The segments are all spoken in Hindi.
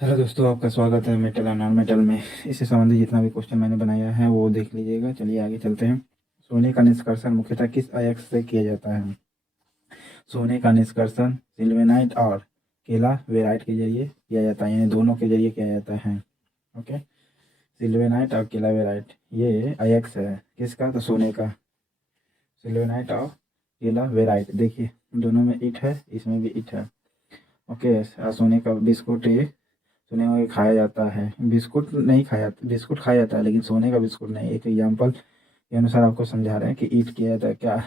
हेलो दोस्तों, आपका स्वागत है मेटल और नॉन मेटल में। इससे संबंधित जितना भी क्वेश्चन मैंने बनाया है वो देख लीजिएगा। चलिए आगे चलते हैं। सोने का निष्कर्षण मुख्यतः किस अयस्क से किया जाता है? सोने का निष्कर्षण सिल्वेनाइट और केला वेराइट के जरिए किया जाता है, यानी दोनों के जरिए किया जाता है। ओके, सिल्वेनाइट और केला वेराइट ये अयस्क है किसका? तो सोने का। सिल्वेनाइट और केला वेराइट, देखिए दोनों में ईट है, इसमें भी ईट है। ओके, सोने का बिस्कुट ये सोने में खाया जाता है। बिस्कुट नहीं खाया, बिस्कुट खाया जाता है लेकिन सोने का बिस्कुट नहीं। एक एग्जाम्पल के अनुसार आपको समझा रहे हैं कि ईट किया जाता है क्या?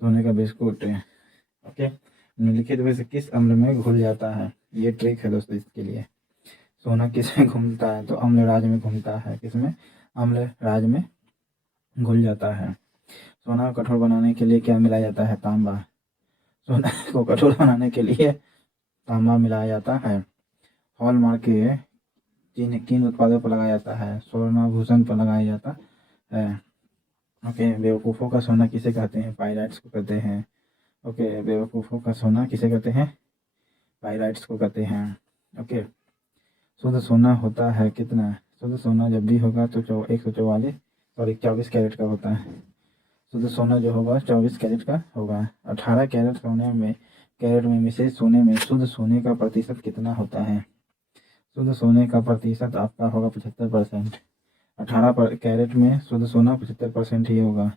सोने का बिस्कुट। ओके, निम्नलिखित में से किस अम्ल में घुल जाता है? ये ट्रिक है दोस्तों इसके लिए। सोना किस में घूमता है? तो अम्ल राज में घूमता है। किसमें? अम्ल राज में घुल जाता है। सोना को कठोर बनाने के लिए क्या मिलाया जाता है? तांबा। सोना को कठोर बनाने के लिए तांबा मिलाया जाता है। हॉलमार्क के चिन्ह किन उत्पादों पर लगाया जाता है? स्वर्णाभूषण पर लगाया जाता है। ओके, बेवकूफ़ों का सोना किसे कहते हैं? पायराइट्स को कहते हैं। ओके, बेवकूफ़ों का सोना किसे कहते हैं? पायराइट्स को कहते हैं। ओके, शुद्ध सोना होता है कितना? शुद्ध सोना जब भी होगा तो 144 सॉरी 24 कैरेट का होता है। शुद्ध सोना जो होगा 24 कैरेट का होगा। 18 कैरेट में विशेष सोने में शुद्ध सोने का प्रतिशत कितना होता है? शुद्ध सोने का प्रतिशत आपका होगा 75%। 18 कैरेट में शुद्ध सोना 75% ही होगा।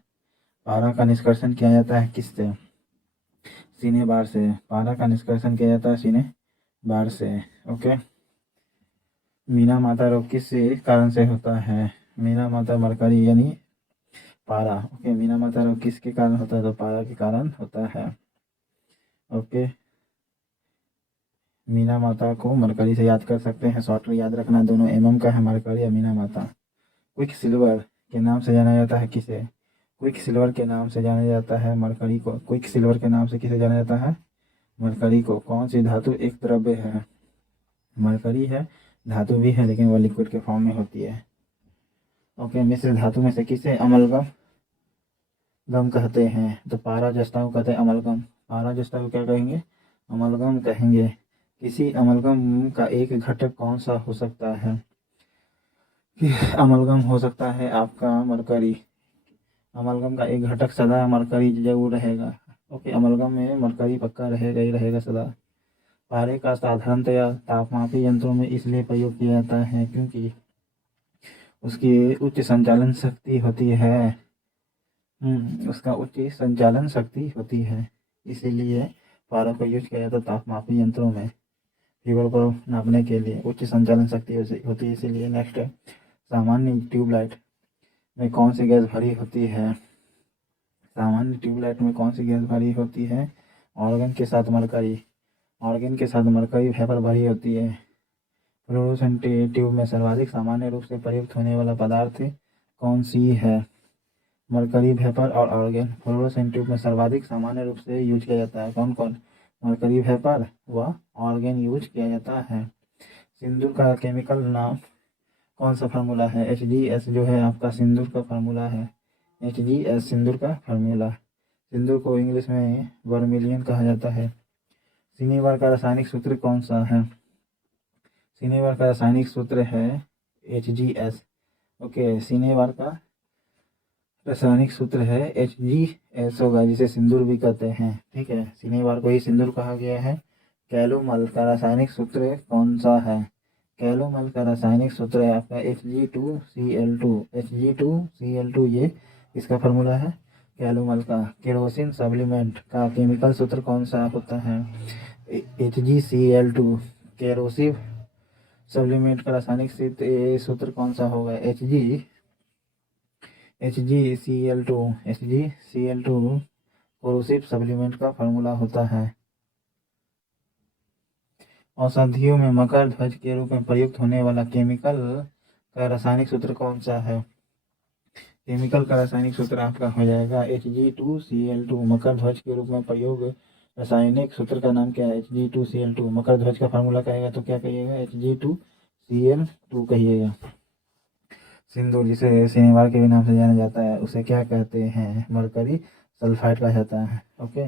पारा का निष्कर्षण किया जाता है किससे? सीने बार से। पारा का निष्कर्षण किया जाता है सीने बार से। ओके, मीना माता रोग किस कारण से होता है? मीना माता मरकरी यानी पारा। ओके, मीना माता रोग किसके कारण होता है? तो पारा के कारण होता है। ओके, मीना माता को मरकरी से याद कर सकते हैं। शॉर्ट याद रखना, दोनों एमएम का है, मरकरी और मीना माता। क्विक सिल्वर के नाम से जाना जाता है किसे? क्विक सिल्वर के नाम से जाना जाता है मरकरी को। क्विक सिल्वर के नाम से किसे जाना जाता है? मरकरी को। कौन सी धातु एक द्रव्य है? मरकरी है, धातु भी है लेकिन वह लिक्विड के फॉर्म में होती है। ओके, मिश्र धातु में से किसे अमलगम गम कहते हैं? तो पारा जस्ता को कहते हैं अमलगम। पारा जस्ता को क्या कहेंगे? अमलगम कहेंगे। किसी अमलगम का एक घटक कौन सा हो सकता है? अमलगम हो सकता है आपका मरकरी। अमलगम का एक घटक सदा मरकरी जरूर रहेगा। ओके, अमलगम में मरकरी पक्का रहेगा ही रहेगा सदा। पारे का साधारणतया तापमापी यंत्रों में इसलिए प्रयोग किया जाता है क्योंकि उसकी उच्च संचालन शक्ति होती है। उसका उच्च संचालन शक्ति होती है, इसीलिए पारा को यूज किया जाता है तापमापी यंत्रों में। फीवर को नापने के लिए उच्च संचालन शक्ति होती है, इसीलिए। नेक्स्ट है, सामान्य ट्यूबलाइट में कौन सी गैस भरी होती है? सामान्य ट्यूबलाइट में कौन सी गैस भरी होती है? ऑर्गन के साथ मरकरी। ऑर्गन के साथ मरकरी वेपर भरी होती है। फ्लोरोसेंट ट्यूब में सर्वाधिक सामान्य रूप से प्रयुक्त होने वाला पदार्थ कौन सी है? मरकरी वेपर और ऑर्गन। फ्लोरोसेंट ट्यूब में सर्वाधिक सामान्य रूप से यूज किया जाता है कौन कौन? मरकरी वेपर व ऑर्गन यूज किया जाता है। सिंदूर का केमिकल नाम कौन सा फार्मूला है? HgS जो है आपका सिंदूर का फार्मूला है। HgS सिंदूर का फार्मूला। सिंदूर को इंग्लिश में वर्मिलियन कहा जाता है। सिनेवर का रासायनिक सूत्र कौन सा है? सिनेवर का रासायनिक सूत्र है HgS। ओके, सिनेवर का रासायनिक सूत्र है HgS होगा, जिसे सिंदूर भी कहते हैं। ठीक है, सिनेवर को ही सिंदूर कहा गया है। कैलोमल का रासायनिक सूत्र कौन सा है? कैलोमल का रासायनिक सूत्र है आपका Hg2Cl2। Hg2Cl2 ये इसका फार्मूला है कैलोमल का। केरोसिन सप्लीमेंट का केमिकल सूत्र कौन सा होता है? HgCl2। केरोसिन सप्लीमेंट का रासायनिक सूत्र कौन सा होगा? HgCl2। HgCl2 कोरोसिव सप्लीमेंट का फार्मूला होता है। औषधियों में मकर ध्वज के रूप में प्रयुक्त होने वाला केमिकल का रासायनिक सूत्र कौन सा है? केमिकल का रासायनिक सूत्र आपका हो जाएगा Hg2Cl2। मकर ध्वज के रूप में प्रयोग रासायनिक सूत्र का नाम क्या है? Hg2Cl2। मकर ध्वज का फार्मूला कहेगा तो क्या कहिएगा? Hg2Cl2 कहिएगा। सिंदूर, जिसे सिनेवार के भी नाम से जाना जाता है, उसे क्या कहते हैं? मरकरी सल्फाइड कहा जाता है। ओके,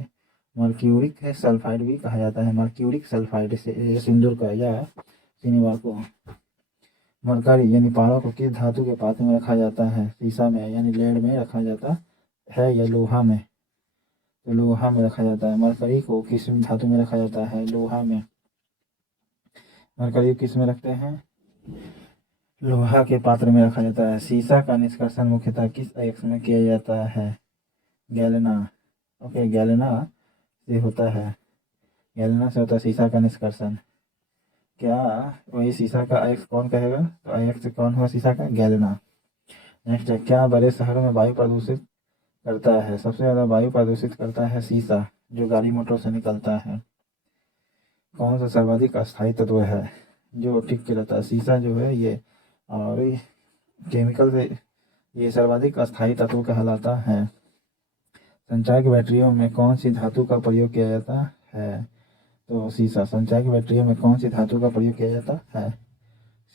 मर्क्यूरिक सल्फाइड भी कहा जाता है। मर्क्यूरिक सल्फाइड से सिंदूर का या सिनेमा को। मरकरी यानी पारा को किस धातु के पात्र में रखा जाता है? शीशा में यानी लेड में रखा जाता है या लोहा में? तो लोहा में रखा जाता है। मरकरी को किस धातु में रखा जाता है? लोहा में। मरकरी किस में रखते हैं? लोहा के पात्र में रखा जाता है। शीशा का निष्कर्षण मुख्यतः किस अयस्क में किया जाता है? गैलेना। ओके, गैलेना से होता है। गैलेना से होता है शीशा का निष्कर्षण। क्या वही शीशा का अयस्क कौन कहेगा? तो अयस्क कौन हुआ शीशा का? गैलेना। नेक्स्ट है, क्या बड़े शहरों में वायु प्रदूषित करता है? सबसे ज़्यादा वायु प्रदूषित करता है शीशा, जो गाड़ी मोटर से निकलता है। कौन सा सर्वाधिक अस्थायी तत्व है जो टिक के रहता है? शीशा जो है ये, और केमिकल से ये सर्वाधिक अस्थायी तत्व कहलाता है। संचार की बैटरियों में कौन सी धातु का प्रयोग किया जाता है? तो शीशा। संचार की बैटरियों में कौन सी धातु का प्रयोग किया जाता है?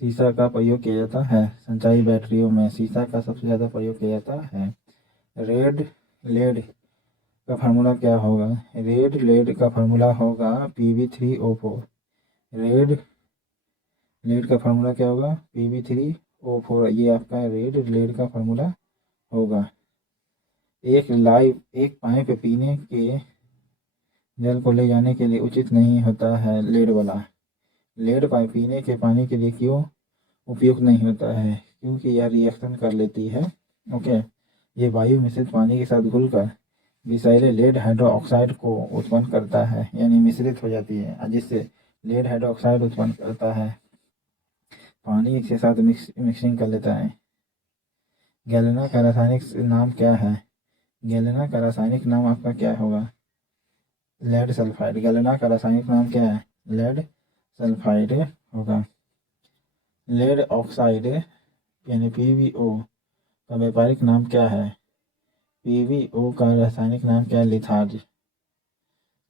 शीशा का प्रयोग किया जाता है। संचारी बैटरियों में शीशा का सबसे ज़्यादा प्रयोग किया जाता है। रेड लेड का फार्मूला क्या होगा? रेड लेड का फार्मूला होगा Pb3O4। रेड लेड का फार्मूला क्या होगा? Pb3O4। ये आपका रेड लेड का फार्मूला होगा। एक पाइप पीने के जल को ले जाने के लिए उचित नहीं होता है लेड वाला। लेड पाइप पीने के पानी के लिए क्यों उपयुक्त नहीं होता है? क्योंकि यह रिएक्शन कर लेती है। ओके, ये वायु मिश्रित पानी के साथ घुलकर विषैले लेड हाइड्रोक्साइड को उत्पन्न करता है, यानी मिश्रित हो जाती है, जिससे लेड हाइड्रोक्साइड उत्पन्न करता है। पानी के साथ मिक्सिंग कर लेता है। गैलेना का रासायनिक नाम क्या है? गैलेना का रासायनिक नाम आपका क्या होगा? Lead sulphide. गैलेना का रासायनिक नाम क्या है? लेड सल्फाइड होगा। लेड ऑक्साइड यानी PbO का व्यापारिक नाम क्या है? PbO का रासायनिक नाम क्या है? लिथार्ज।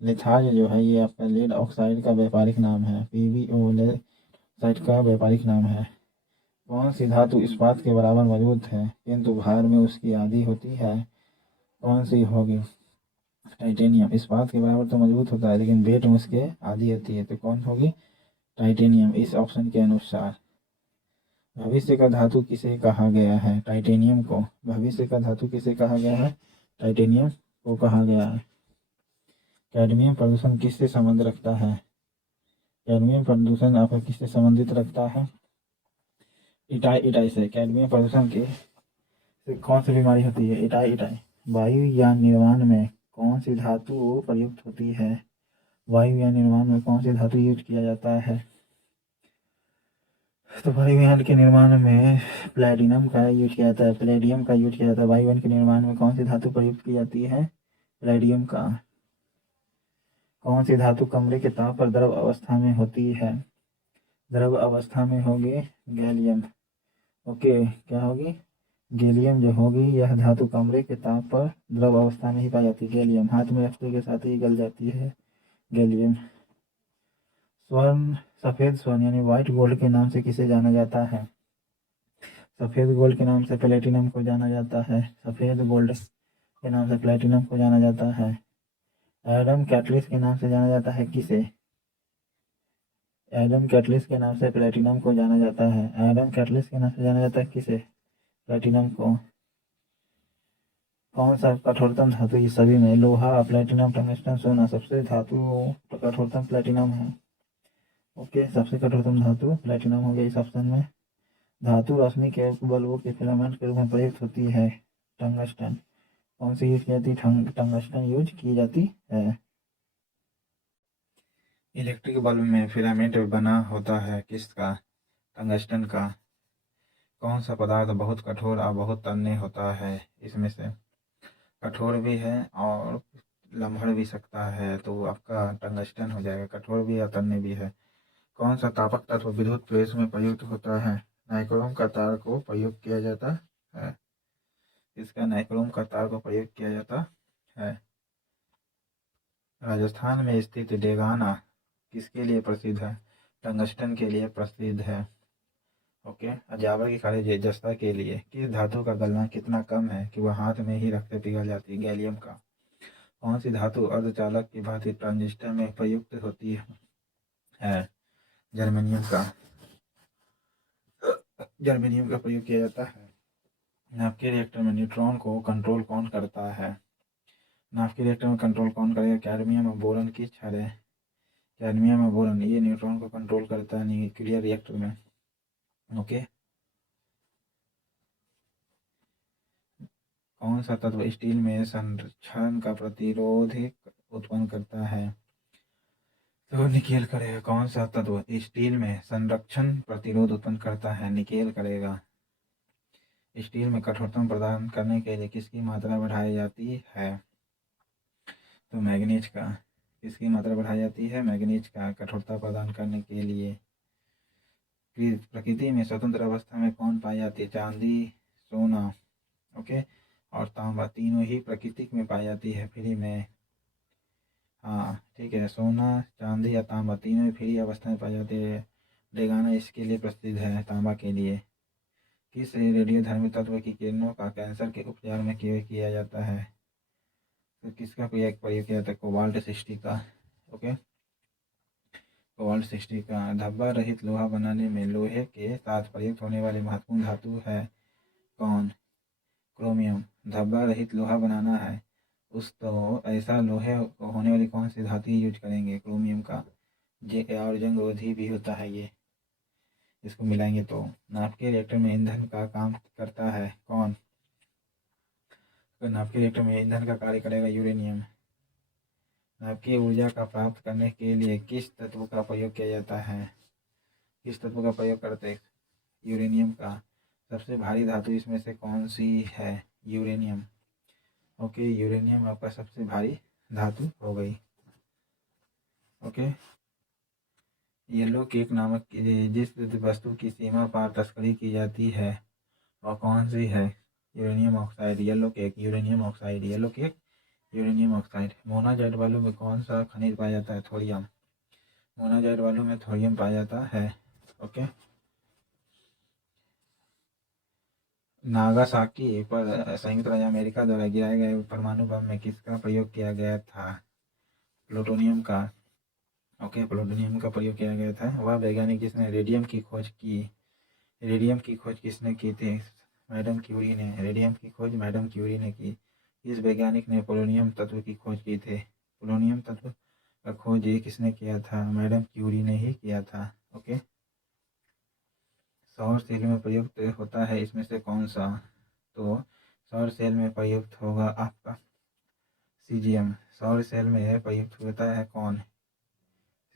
लिथार्ज जो है ये आपका लेड ऑक्साइड का व्यापारिक नाम है। PbO लेड ऑक्साइड का व्यापारिक नाम है। कौन सी धातु इस्पात के बराबर मजबूत है किंतु भार में उसकी आधी होती है? कौन सी होगी? टाइटेनियम। इस्पात के बराबर तो मजबूत होता है, लेकिन वेट में उसके आधी होती है, तो कौन होगी? टाइटेनियम, इस ऑप्शन के अनुसार। भविष्य का धातु किसे कहा गया है? टाइटेनियम को। भविष्य का धातु किसे कहा गया है? टाइटेनियम को कहा गया है। कैडमियम प्रदूषण किससे संबंध रखता है? कैडमियम प्रदूषण आपका किससे संबंधित रखता है? इटाई से। कैडमियम प्रदूषण से कौन सी बीमारी होती है? इटाई। वायुयान निर्माण में कौन सी धातु प्रयुक्त होती है? वायुयान निर्माण में कौन सी धातु यूज किया जाता है? तो वायुयान के निर्माण में प्लेटिनम का यूज किया जाता है, प्लेडियम का यूज किया जाता है। वायुयान के निर्माण में कौन सी धातु प्रयुक्त की जाती है? प्लेडियम का। कौन सी धातु कमरे के ताप पर द्रव अवस्था में होती है? द्रव अवस्था में होगी गैलियम। ओके, क्या होगी? गैलियम जो होगी यह धातु कमरे के ताप पर द्रव अवस्था में ही पाई जाती है। गैलियम हाथ में रखते के साथ ही गल जाती है गैलियम। स्वर्ण, सफ़ेद स्वर्ण यानी व्हाइट गोल्ड के नाम से किसे जाना जाता है? सफ़ेद गोल्ड के नाम से प्लेटिनम को जाना जाता है। सफ़ेद गोल्ड के नाम से प्लेटिनम को जाना जाता है। एडम कैटलिस्ट के नाम से जाना जाता है किसे? एडम कैटलिस्ट के नाम से प्लेटिनम को जाना जाता है। एडम कैटलिस्ट के नाम से जाना जाता है किसे? प्लेटिनम को। कौन सा कठोरतम धातु ये सभी में? लोहा, प्लेटिनम, टंगस्टन, सोना। सबसे धातु कठोरतम प्लेटिनम है। ओके, सबसे कठोरतम धातु प्लेटिनम हो गया इस ऑप्शन में। धातु रोशनी के बल्बों के फिलामेंट के रूप में प्रयुक्त होती है टंगस्टन। कौन सी यूज की जाती है? टंगस्टन यूज की जाती है। इलेक्ट्रिक बल्ब में फिलामेंट बना होता है किसका? टंगस्टन का। कौन सा पदार्थ बहुत कठोर और बहुत तन्य होता है? इसमें से कठोर भी है और लम्हड़ भी सकता है, तो आपका टंगस्टन हो जाएगा। कठोर भी और तन्य भी है। कौन सा तापक तत्व विद्युत प्रेस में प्रयुक्त होता है? नाइक्रोम का तार को प्रयोग किया जाता है। इसका नाइक्रोम का तार को प्रयोग किया जाता है। राजस्थान में स्थित डेगाना किसके लिए प्रसिद्ध है? टंगस्टन के लिए प्रसिद्ध है। ओके, अजावर की खाली जस्ता के लिए किस धातु का गलनांक कितना कम है कि वह हाथ में ही रखते पिघल जाती है? गैलियम का। कौन सी धातु अर्धचालक की भांति ट्रांजिस्टर में प्रयुक्त होती है? जर्मेनियम का। जर्मेनियम का प्रयोग किया जाता है। नाभिकीय रिएक्टर में न्यूट्रॉन को कंट्रोल कौन करता है? नाभिकीय रिएक्टर में कंट्रोल कौन करेगा? कैडमियम और बोरॉन की क्षारें। कैडमियम और बोरॉन ये न्यूट्रॉन को कंट्रोल करता है न्यूक्लियर रिएक्टर में। ओके। कौन सा तत्व स्टील में संरक्षण का प्रतिरोध उत्पन्न करता है? तो निकेल करेगा। कौन सा तत्व स्टील में संरक्षण प्रतिरोध उत्पन्न करता है? निकेल करेगा। स्टील में कठोरता प्रदान करने के लिए किसकी मात्रा बढ़ाई जाती है? तो मैग्नीज का। किसकी मात्रा बढ़ाई जाती है? मैग्नीज का, कठोरता प्रदान करने के लिए। प्रकृति में स्वतंत्र अवस्था में कौन पाई जाती है? चांदी, सोना, ओके, और तांबा, तीनों ही प्राकृतिक में पाई जाती है, फ्री में। हाँ ठीक है, सोना, चांदी या तांबा तीनों ही फ्री अवस्था में पाई जाती है। डेगाना इसके लिए प्रसिद्ध है, तांबा के लिए। किस रेडियोधर्मी तत्व की किरणों का कैंसर के उपचार में किया जाता है? तो किसका प्रयोग किया जाता है? कोबाल्ट 60 का। ओके, कोबाल्ट 60 का। धब्बा रहित लोहा बनाने में लोहे के साथ प्रयुक्त होने वाली महत्वपूर्ण धातु है कौन? क्रोमियम। धब्बा रहित लोहा बनाना है उस तो ऐसा लोहे होने वाली कौन सी धातु यूज करेंगे? क्रोमियम का। और जंग रोधी भी होता है ये, इसको मिलाएंगे तो। नाभिकीय रिएक्टर में ईंधन का काम करता है कौन? तो नाभिकीय रिएक्टर में ईंधन का कार्य करेगा यूरेनियम। नाभिकीय ऊर्जा का प्राप्त करने के लिए किस तत्व का प्रयोग किया जाता है? किस तत्व का प्रयोग करते हैं? यूरेनियम का। सबसे भारी धातु इसमें से कौन सी है? यूरेनियम। ओके, यूरेनियम आपका सबसे भारी धातु हो गई। ओके। येलो केक नामक जिस वस्तु की सीमा पार तस्करी की जाती है और कौन सी है? Uranium oxide. Yellow cake, uranium oxide. Yellow cake, uranium oxide. Monazite बालू में कौन सा खनिज पाया जाता है? थोरियम। मोनाजाइट बालू में थोरियम पाया जाता है। ओके। नागासाकी पर संयुक्त राज्य अमेरिका द्वारा गिराए गए परमाणु बम में किसका प्रयोग किया गया था? प्लूटोनियम का। ओके, प्लूटोनियम का प्रयोग किया गया था। वह वैज्ञानिक जिसने रेडियम की खोज की। रेडियम की खोज किसने की थी? मैडम क्यूरी ने। रेडियम की खोज मैडम क्यूरी ने की। इस वैज्ञानिक ने पोलोनियम तत्व की खोज की थी। पोलोनियम तत्व का खोज ये किसने किया था? मैडम क्यूरी ने ही किया था। ओके। सौर सेल में प्रयुक्त होता है इसमें से कौन सा? तो सौर सेल में प्रयुक्त होगा आपका सीजियम। सौर सेल में प्रयुक्त होता है कौन?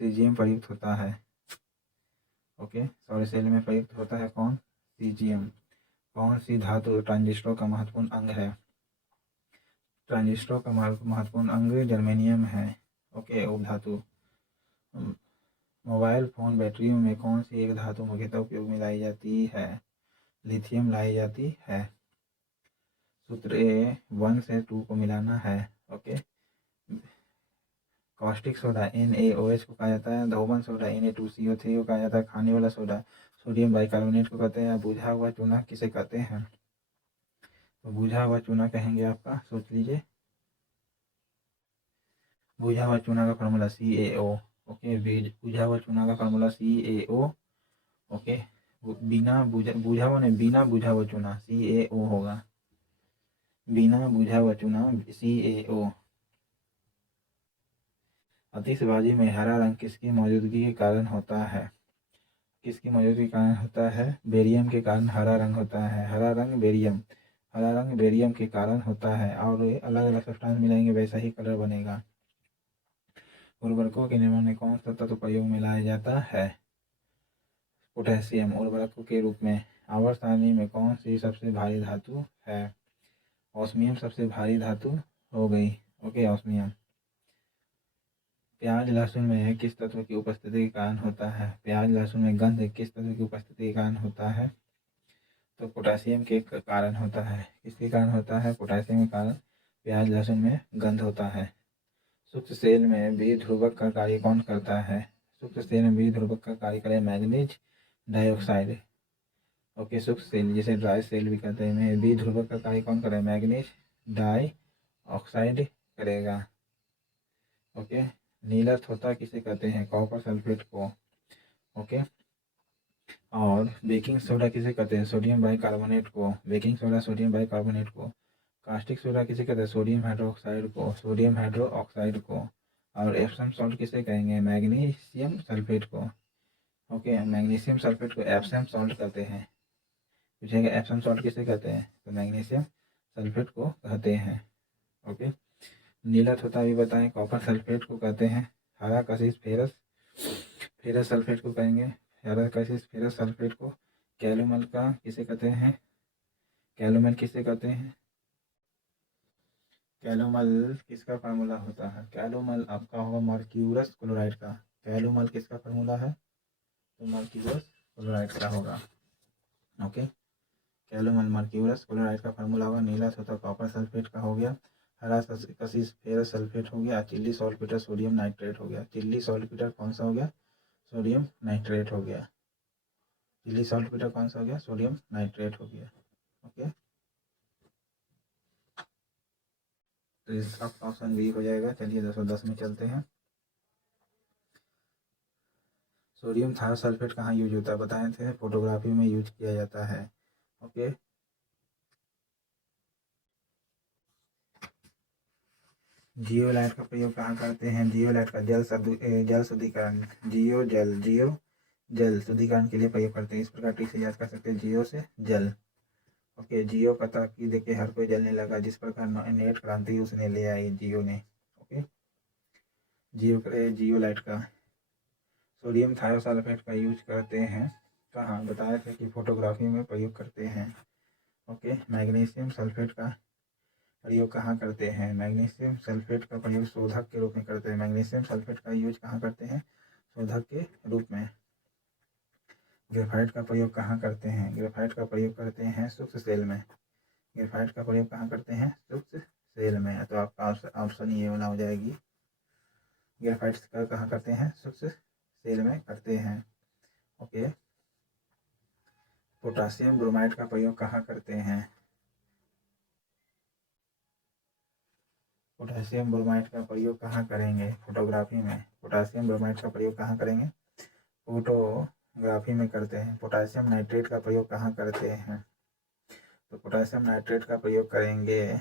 सीजियम प्रयुक्त होता है। ओके, सौर सेल में प्रयुक्त होता है कौन? सीजियम। कौन सी धातु ट्रांजिस्टर का महत्वपूर्ण अंग है? ट्रांजिस्टर का महत्वपूर्ण अंग जर्मेनियम है। ओके, उपधातु। मोबाइल फोन बैटरियों में कौन सी एक धातु मुख्यतः उपयोग में लाई जाती है? लिथियम लाई जाती है। सूत्र ए 1 से 2 को मिलाना है। ओके। कॉस्टिक सोडा NaOH को कहा जाता है। धोबन सोडा Na2CO3 को कहा जाता है। खाने वाला सोडा सोडियम बाइकार्बोनेट को कहते हैं। बुझा हुआ चूना किसे कहते हैं? तो बुझा हुआ चूना कहेंगे आपका, सोच लीजिए। बुझा हुआ चूना का फार्मूला CaO। ओके, बुझा हुआ चूना का फार्मूला CaO। ओके, बुझा हुआ नहीं, बिना बुझा हुआ चूना CaO होगा। बिना बुझा हुआ चूना CaO। आतिशबाजी में हरा रंग किसकी मौजूदगी के कारण होता है? किसकी मौजूदगी के कारण होता है? बेरियम के कारण हरा रंग होता है। हरा रंग बेरियम। हरा रंग बेरियम के कारण होता है, और अलग अलग सब्सटेंस मिलाएंगे वैसा ही कलर बनेगा। उर्वरकों के निर्माण में कौन सा तत्व प्रयोग में लाया जाता है? पोटेशियम उर्वरकों के रूप में। आवर्त सारणी में कौन सी सबसे भारी धातु है? ऑस्मियम सबसे भारी धातु हो गई। Okay, osmium. प्याज लहसुन में किस तत्व की उपस्थिति के कारण होता है? प्याज लहसुन में गंध किस तत्व की उपस्थिति के कारण होता है? तो पोटेशियम के कारण होता है। किसके कारण होता है? पोटेशियम के कारण प्याज लहसुन में गंध होता है। शुष्क सेल में द्विध्रुवक का कार्य कौन करता है? शुष्क सेल में द्विध्रुवक का कार्य करे मैग्नीज डाइऑक्साइड। ओके, शुष्क सेल जिसे ड्राई सेल भी कहते हैं, द्विध्रुवक का कार्य कौन करे? मैग्नीज डाई ऑक्साइड करेगा। ओके। नीला थोथा किसे कहते हैं? कॉपर सल्फेट को। ओके। और बेकिंग सोडा किसे कहते हैं? सोडियम बाइकार्बोनेट को। बेकिंग सोडा सोडियम बाइकार्बोनेट को। कास्टिक सोडा किसे कहते हैं? सोडियम हाइड्रोक्साइड को। सोडियम हाइड्रोक्साइड को। और एप्सम सॉल्ट किसे कहेंगे? मैग्नीशियम सल्फेट को। ओके। मैग्नीशियम सल्फेट को एप्सम सॉल्ट कहते हैं। पूछेगा एप्सम सॉल्ट किसे कहते हैं? तो मैग्नीशियम सल्फेट को कहते हैं। ओके। नीला थोथा अभी बताएं। कॉपर सल्फेट को कहते हैं हरा कशिश फेरस फेरस सल्फेट को कहेंगे। हरा कशिश फेरस सल्फेट को। कैलोमल का किसे कहते हैं? कैलोमल किसे कहते हैं? कैलोमल किसका फार्मूला होता है? कैलोमल आपका होगा मर्क्यूरस क्लोराइड का। कैलोमल किसका फार्मूला है? तो मर्क्यूरस क्लोराइड का होगा। ओके। कैलोमल मर्क्यूरस क्लोराइड का फार्मूला होगा। नीला थोथा कॉपर सल्फेट का हो गया। हरा कशिश फेरस सल्फेट हो गया। चिल्ली सॉल्टपीटर सोडियम नाइट्रेट हो गया। चिल्ली सॉल्टपीटर कौन सा हो गया? सोडियम नाइट्रेट हो गया। चिल्ली सॉल्टपीटर कौन सा हो गया? सोडियम नाइट्रेट हो गया। ओके। तो इसका ऑप्शन बी हो जाएगा। चलिए 210 में चलते हैं। सोडियम थायोसल्फेट कहाँ यूज होता है? बताए थे फोटोग्राफी में यूज किया जाता है। ओके। जियोलाइट का प्रयोग कहाँ करते हैं? जियोलाइट का जल शुद्धिकरण जियो जल शुद्धिकरण के लिए प्रयोग करते हैं। इस प्रकार ठीक से याद कर सकते हैं, जियो से जल। ओके। जियो का ताकि देखिए हर कोई जलने लगा। जिस प्रकार नेट क्रांति उसने ले आई जियो ने। ओके। जियोलाइट का सोडियम थायोसल्फेट का यूज करते हैं कहाँ? बताया था कि फोटोग्राफी में प्रयोग करते हैं। ओके। मैग्नीशियम सल्फेट का प्रयोग कहाँ करते हैं? मैग्नीशियम सल्फेट का प्रयोग शोधक के रूप में करते हैं। मैग्नीशियम सल्फेट का यूज कहाँ करते हैं? शोधक के रूप में। ग्रेफाइट का प्रयोग कहाँ करते हैं? ग्रेफाइट का प्रयोग करते हैं सूक्ष्म सेल में। ग्रेफाइट का प्रयोग कहाँ करते हैं? सूक्ष्म सेल में। तो आपका ऑप्शन ये वाला हो जाएगी। ग्रेफाइट का कहाँ करते हैं? सूक्ष्म सेल में करते हैं। ओके। पोटासियम ब्रोमाइड का प्रयोग कहाँ करते हैं? पोटासियम ब्रोमाइड का प्रयोग कहाँ करेंगे? फोटोग्राफी में। पोटासियम ब्रोमाइड का प्रयोग कहाँ करेंगे? फोटोग्राफी में करते हैं। पोटासियम नाइट्रेट का प्रयोग कहाँ करते हैं? तो पोटासियम नाइट्रेट का प्रयोग करेंगे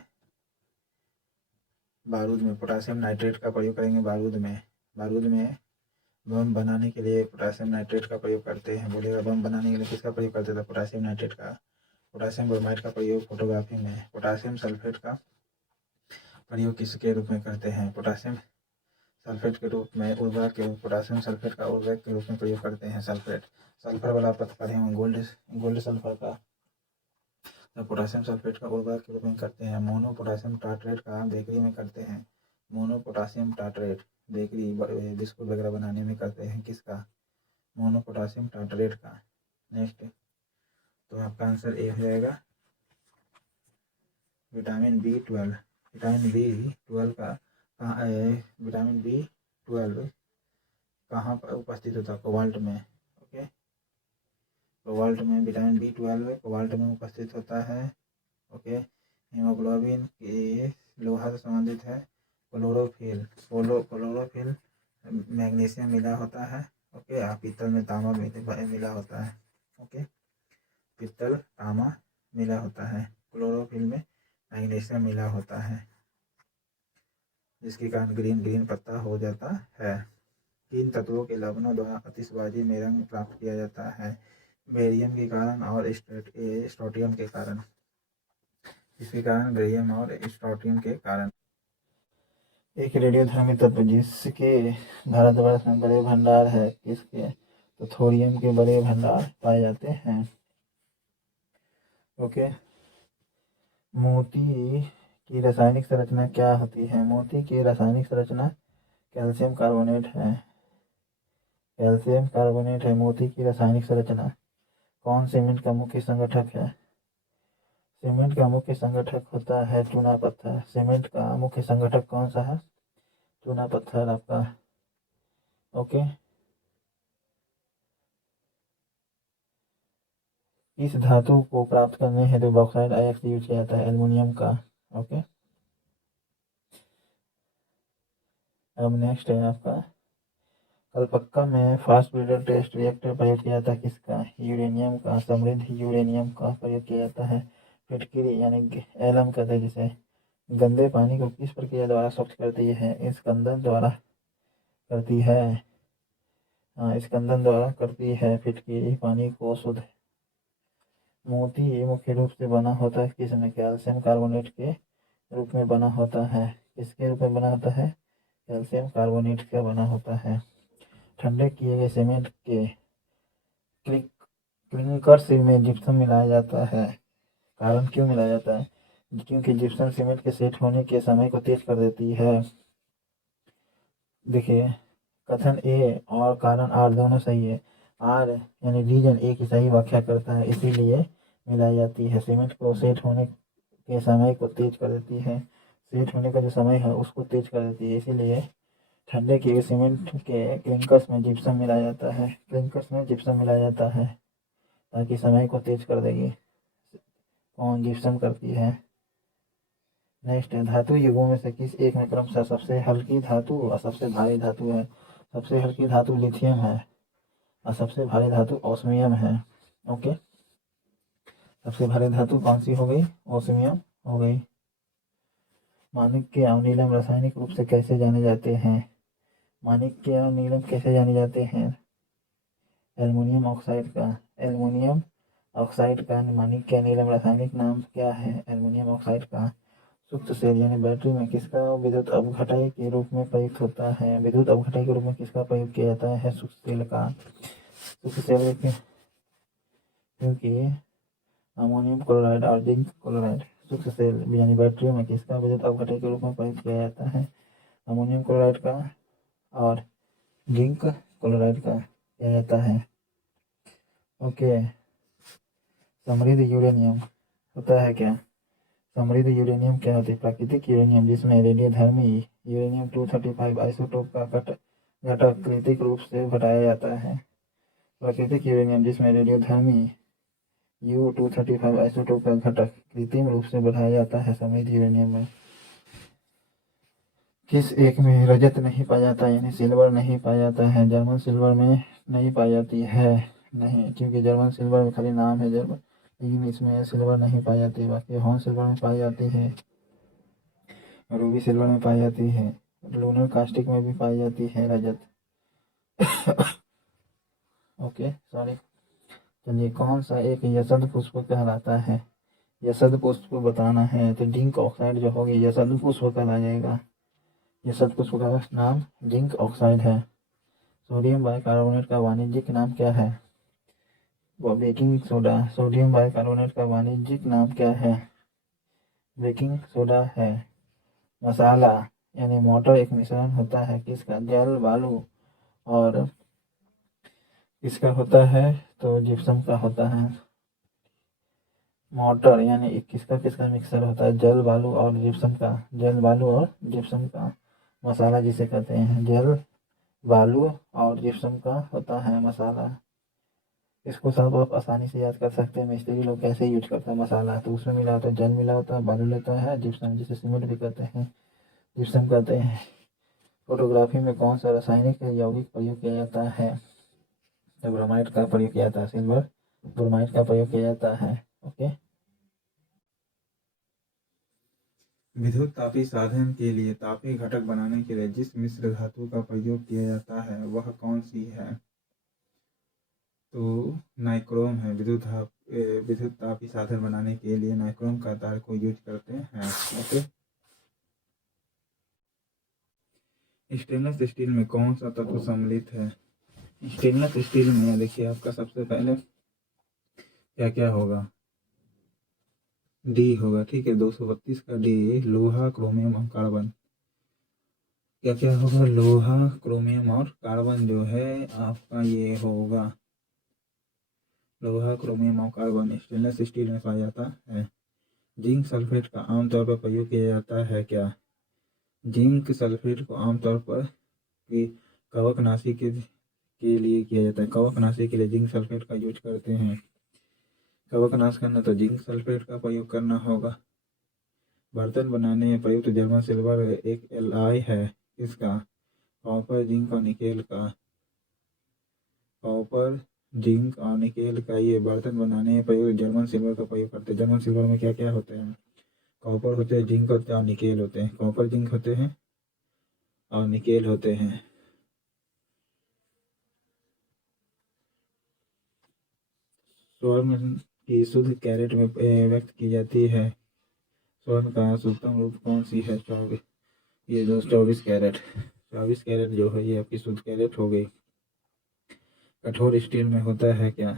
बारूद में। पोटासियम नाइट्रेट का प्रयोग करेंगे बारूद में। बारूद में बम बनाने के लिए पोटासियम नाइट्रेट का प्रयोग करते हैं। बोलेगा बम बनाने के लिए किसका प्रयोग करते थे? पोटासियम नाइट्रेट का। पोटासियम ब्रोमाइड का प्रयोग फोटोग्राफी में। पोटासियम सल्फेट का प्रयोग किसके रूप में करते हैं? पोटासियम सल्फेट के रूप में उर्वरक के पोटासियम सल्फेट का उर्वरक के रूप में प्रयोग करते हैं। सल्फेट सल्फर वाला पथ पढ़े होंगे, गोल्ड सल्फर का। तो पोटासियम सल्फेट का उर्वरक के रूप में करते हैं। मोनो पोटासियम टार्ट्रेट का बेकरी में करते हैं। Mono potassium tartrate bakery biscuit वगैरह बनाने में करते हैं। किसका? मोनो पोटासियम टार्ट्रेट का। नेक्स्ट तो आपका आंसर ए हो जाएगा विटामिन B12। विटामिन B12 का कहाँ विटामिन B12 कहाँ पर उपस्थित होता है? कोबाल्ट में। ओके। कोबाल्ट में विटामिन B12 कोबाल्ट में उपस्थित होता है। ओके। हीमोग्लोबिन के लोहा से संबंधित है। क्लोरोफिल मैग्नीशियम मिला होता है। ओके। पीतल में तांबा मिला होता है। ओके। पीतल तांबा मिला होता है। क्लोरोफिल में मैग्नीशियम मिला होता है, जिसके कारण ग्रीन पत्ता हो जाता है। किन तत्वों के लवणों द्वारा आतिशबाजी में रंग प्राप्त किया जाता है? बेरियम के कारण और स्ट्रोटियम के कारण। इसके कारण बेरियम और स्ट्रोटियम के कारण। एक रेडियोधर्मी तत्व जिसके भारतवर्ष में बड़े भंडार है किसके? तो थोरियम के बड़े भंडार पाए जाते हैं। ओके। मोती की रासायनिक संरचना क्या होती है? मोती की रासायनिक संरचना कैल्शियम कार्बोनेट है। कैल्शियम कार्बोनेट है मोती की रासायनिक संरचना। कौन सीमेंट का मुख्य संगठक है? सीमेंट का मुख्य संगठक होता है चूना पत्थर। सीमेंट का मुख्य संगठक कौन सा है? चूना पत्थर आपका। ओके। इस धातु को प्राप्त करने हेतु बॉक्साइट अयस्क यूज किया जाता है एल्युमिनियम का। ओके। अब नेक्स्ट है आपका कलपक्का में फास्ट ब्रीडर टेस्ट रिएक्टर प्रयोग किया जाता है किसका? यूरेनियम का। समृद्ध यूरेनियम का प्रयोग किया जाता है। फिटकिरी यानी एलम कहते हैं जिसे गंदे पानी को किस प्रक्रिया द्वारा स्वच्छ करती है? स्कंदन द्वारा करती है। स्कंदन द्वारा करती है फिटकिरी पानी को शुद्ध। मोती मुख्य रूप से बना होता है किसमें? कैल्शियम कार्बोनेट के रूप में बना होता है। किसके रूप में बना होता है? कैल्शियम कार्बोनेट का बना होता है। ठंडे किए गए सीमेंट के क्लिंकर्स में जिप्सम मिलाया जाता है। कारण क्यों मिलाया जाता है? क्योंकि जिप्सम सीमेंट के सेट होने के समय को तेज कर देती है। देखिए कथन ए और कारण आर दोनों सही है। आर यानी रीजन ए की सही व्याख्या करता है, इसीलिए मिलाई जाती है। सीमेंट को सेट होने के समय को तेज कर देती है। सेट होने का जो समय है उसको तेज कर देती है, इसीलिए ठंडे किए हुए सीमेंट के क्लिंकर्स में जिप्सम मिलाया जाता है। क्लिंकर्स में जिप्सम मिलाया जाता है ताकि समय को तेज कर देगी। कौन? जिप्सम करती है। नेक्स्ट है धातु युगों में से किस एक में क्रमशः सबसे हल्की धातु और सबसे भारी धातु है? सबसे हल्की धातु लिथियम है और सबसे भारी धातु ओस्मियम है। ओके, सबसे भारी धातु कौन सी हो गई? ओस्मियम हो गई। माणिक्य और नीलम रासायनिक रूप से कैसे जाने जाते हैं? माणिक्य और नीलम कैसे जाने जाते हैं? एल्युमिनियम ऑक्साइड का। एल्युमिनियम ऑक्साइड का माणिक्य नीलम रासायनिक नाम क्या है? एल्युमिनियम ऑक्साइड का। सुप्त सेल यानी बैटरी में किसका विद्युत अपघटय के रूप में प्रयुक्त होता है? विद्युत अपघटय के रूप में किसका प्रयोग किया जाता है? सुप्त सेल का। सुप्त सेल क्योंकि अमोनियम क्लोराइड और जिंक क्लोराइड। सुप्त सेल यानी बैटरियों में किसका विद्युत अपघटय के रूप में प्रयुक्त किया जाता है? अमोनियम क्लोराइड का और जिंक क्लोराइड का किया जाता है। ओके, समृद्ध यूरेनियम होता है क्या? समृद्ध यूरेनियम क्या होती है? प्राकृतिक यूरेनियम जिसमें रेडियोधर्मी यूरेनियम 235 आइसोटोप का घटक प्राकृतिक रूप से घटाया जाता है। प्राकृतिक यूरेनियम जिसमें रेडियोधर्मी U-235 आइसोटोप का घटक कृत्रिम रूप से बढ़ाया जाता है। समृद्ध यूरेनियम में किस एक में रजत नहीं पाया जाता यानी सिल्वर नहीं पाया जाता है? जर्मन सिल्वर में नहीं पाई जाती है। नहीं, क्योंकि जर्मन सिल्वर में खाली नाम है जर्मन, लेकिन इसमें सिल्वर नहीं पाई जाती। बाकी हॉन सिल्वर में पाई जाती है, रूबी सिल्वर में पाई जाती है, लूनर कास्टिक में भी पाई जाती है रजत। Okay sorry. चलिए कौन सा एक यशद पुष्प कहलाता है? यशद पुष्प बताना है तो जिंक ऑक्साइड जो होगी यशद पुष्प कहलाएगा। यशद पुष्प का नाम जिंक ऑक्साइड है। सोडियम बाइकार्बोनेट का वाणिज्यिक नाम क्या है? वो बेकिंग सोडा। सोडियम बाइकार्बोनेट का वाणिज्यिक नाम क्या है? बेकिंग सोडा है। मसाला यानी मोटर एक मिश्रण होता है किसका? जल बालू और किसका होता है? तो जिप्सम का होता है। मोटर यानी किसका किसका मिक्सर होता है? जल बालू और जिप्सम का। जल बालू और जिप्सम का मसाला जिसे कहते हैं जल बालू और जिप्सम का होता है मसाला। इसको सब आप आसानी से याद कर सकते हैं। मिस्त्री लोग कैसे यूज करते हैं मसाला, तो उसमें मिला होता है जल, मिला होता है बालू, लेता है जिप्सम जिसे सीमेंट भी कहते हैं, जिप्सम कहते हैं। फोटोग्राफी में कौन सा रासायनिक यौगिक प्रयोग किया जाता है? तो ब्रोमाइड का प्रयोग किया जाता है। सिल्वर ब्रोमाइड का प्रयोग किया जाता है। ओके, विद्युत तापी साधन के लिए तापी घटक बनाने के लिए जिस मिश्र धातु का प्रयोग किया जाता है वह कौन सी है? तो नाइक्रोम है। विद्युत तापी साधन बनाने के लिए नाइक्रोम का तार को यूज करते हैं। ओके, स्टेनलेस स्टील में कौन सा तत्व सम्मिलित है? स्टेनलेस स्टील में देखिए आपका सबसे पहले क्या क्या होगा? डी होगा, ठीक है, 232 का डी, लोहा क्रोमियम और कार्बन। क्या क्या होगा? लोहा क्रोमियम और कार्बन जो है आपका ये होगा। लोहा क्रोमियम और कार्बन स्टेनलेस स्टील में पाया जाता है। जिंक सल्फेट का आमतौर पर प्रयोग किया जाता है क्या? जिंक सल्फेट को आमतौर पर कवकनाशी के लिए किया जाता है। कवकनाशी के लिए जिंक सल्फेट का यूज करते हैं। कवकनाश करना तो जिंक सल्फेट का प्रयोग करना होगा। बर्तन बनाने में प्रयुक्त जर्मन सिल्वर एक एलॉय है किसका? कॉपर जिंक और निकेल का, कॉपर जिंक और निकेल का ये बर्तन बनाने में प्रयोग जर्मन सिल्वर का प्रयोग करते हैं। जर्मन सिल्वर में क्या क्या होते हैं? कॉपर होते हैं, जिंक होते हैं और निकेल होते हैं। कॉपर जिंक होते हैं और निकेल होते हैं। स्वर्ण की शुद्ध कैरेट में व्यक्त की जाती है। स्वर्ण का शुद्धतम रूप कौन सी है? 24। ये जो 24 कैरेट, 24 कैरेट जो है ये आपकी शुद्ध कैरेट हो गई। कठोर स्टील में होता है क्या?